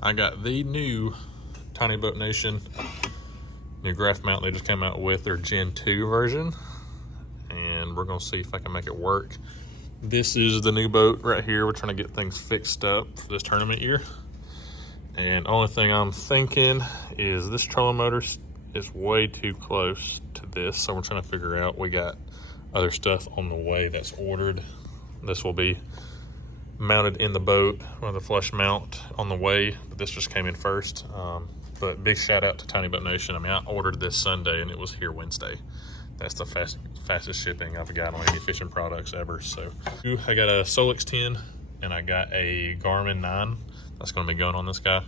I got the new Tiny Boat Nation new graph mount they just came out with, their Gen 2 version. And we're gonna see if I can make it work. This is the new boat right here. We're trying to get things fixed up for this tournament year. And only thing I'm thinking is this trolling motor is way too close to this. So we're trying to figure out, we got other stuff on the way that's ordered. This will be mounted in the boat with a flush mount on the way, but this just came in first. But big shout out to Tiny Boat Nation. I mean, I ordered this Sunday and it was here Wednesday. That's the fastest shipping I've got on any fishing products ever. So I got a Solix 10 and I got a Garmin 9 that's going to be going on this guy.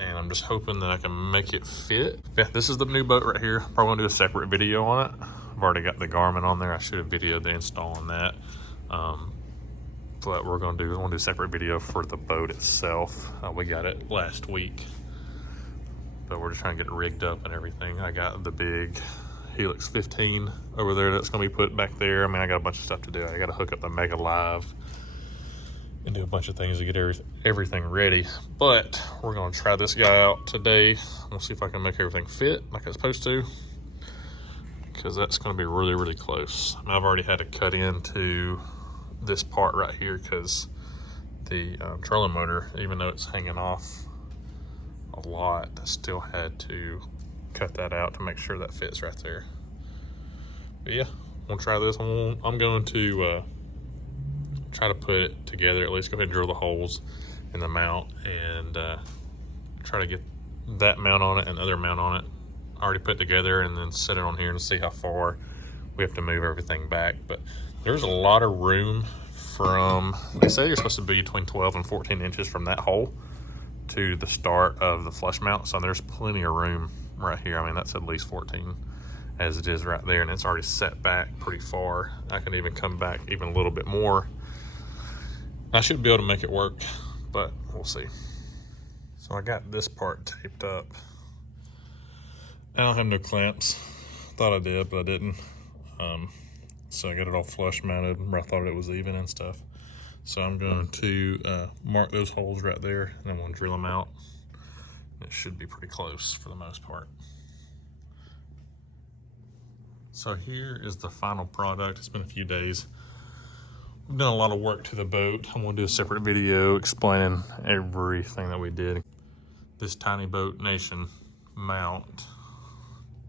And I'm just hoping that I can make it fit. Yeah, this is the new boat right here. Probably gonna do a separate video on it. I've already got the Garmin on there. I should have videoed the install on that. But we're gonna do a separate video for the boat itself. We got it last week, but we're just trying to get it rigged up and everything. I got the big Helix 15 over there that's gonna be put back there. I mean, I got a bunch of stuff to do. I gotta hook up the Mega Live and do a bunch of things to get everything ready. But we're gonna try this guy out today. We'll see if I can make everything fit like it's supposed to, because that's gonna be really, really close. I mean, I've already had to cut into this part right here because the trolling motor, even though it's hanging off a lot, I still had to cut that out to make sure that fits right there. But yeah, we'll try this. I'm going to try to put it together, at least go ahead and drill the holes in the mount and try to get that mount on it and other mount on it already put together, and then set it on here and see how far we have to move everything back. But there's a lot of room from, they say you're supposed to be between 12 and 14 inches from that hole to the start of the flush mount. So there's plenty of room right here. I mean, that's at least 14 as it is right there, and it's already set back pretty far. I can even come back even a little bit more. I should be able to make it work, but we'll see. So I got this part taped up. I don't have no clamps. Thought I did, but I didn't. So I got it all flush mounted where I thought it was even and stuff. So I'm going to mark those holes right there, and I'm going to drill them out. It should be pretty close for the most part. So here is the final product. It's been a few days. We've done a lot of work to the boat. I'm gonna do a separate video explaining everything that we did. This Tiny Boat Nation mount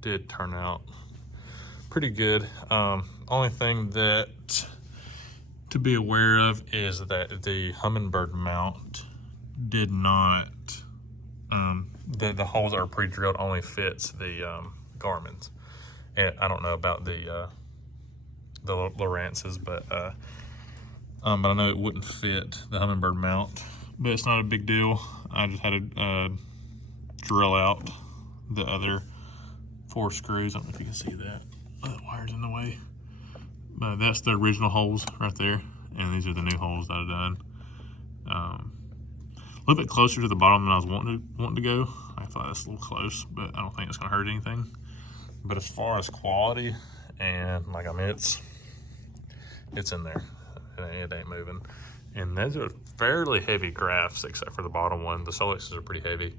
did turn out pretty good. Only thing that to be aware of is that the Humminbird mount did not, the holes that are pre-drilled only fits the Garmin's. And I don't know about the Lowrance's, but I know it wouldn't fit the Humminbird mount, but it's not a big deal. I just had to drill out the other 4 screws. I don't know if you can see that. That wire's in the way. But that's the original holes right there, and these are the new holes that I've done. A little bit closer to the bottom than I was wanting to go. I thought that's a little close, but I don't think it's gonna hurt anything. But as far as quality, and like, I mean, it's in there. It ain't moving. And those are fairly heavy graphs, except for the bottom one. The Solixes are pretty heavy.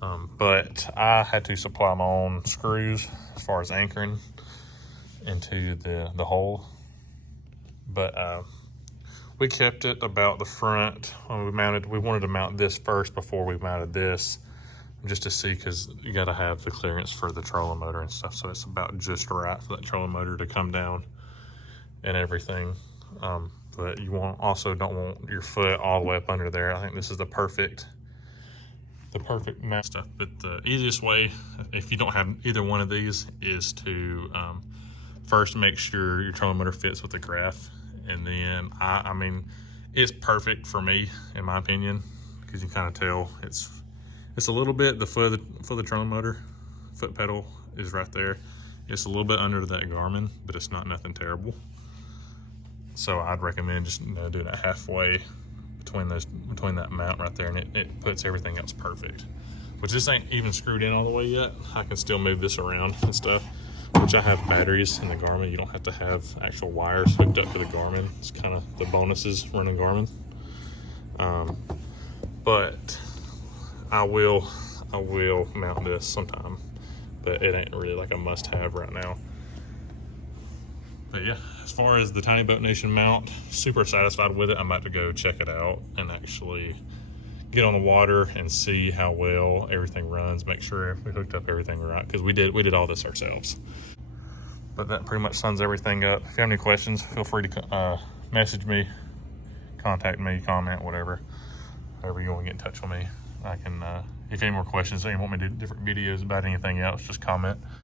But I had to supply my own screws as far as anchoring into the hole. But we kept it about the front. When we wanted to mount this first before we mounted this, just to see, because you got to have the clearance for the trolling motor and stuff. So it's about just right for that trolling motor to come down and everything. But you also don't want your foot all the way up under there. I think this is the perfect mount stuff. But the easiest way, if you don't have either one of these, is to first make sure your trolling motor fits with the graph. And then, I mean, it's perfect for me, in my opinion, because you kind of tell it's a little bit, the foot of the trolling motor, foot pedal is right there. It's a little bit under that Garmin, but it's not nothing terrible. So I'd recommend just doing it halfway between that mount right there, and it puts everything else perfect. Which this ain't even screwed in all the way yet. I can still move this around and stuff. Which I have batteries in the Garmin. You don't have to have actual wires hooked up to the Garmin. It's kind of the bonuses running Garmin. but I will mount this sometime, but it ain't really like a must-have right now. But yeah, as far as the Tiny Boat Nation mount, super satisfied with it. I'm about to go check it out and actually get on the water and see how well everything runs, make sure we hooked up everything right, because we did all this ourselves. But that pretty much sums everything up. If you have any questions, feel free to message me, contact me, comment, whatever. However you want to get in touch with me. I can, if you have any more questions or you want me to do different videos about anything else, just comment.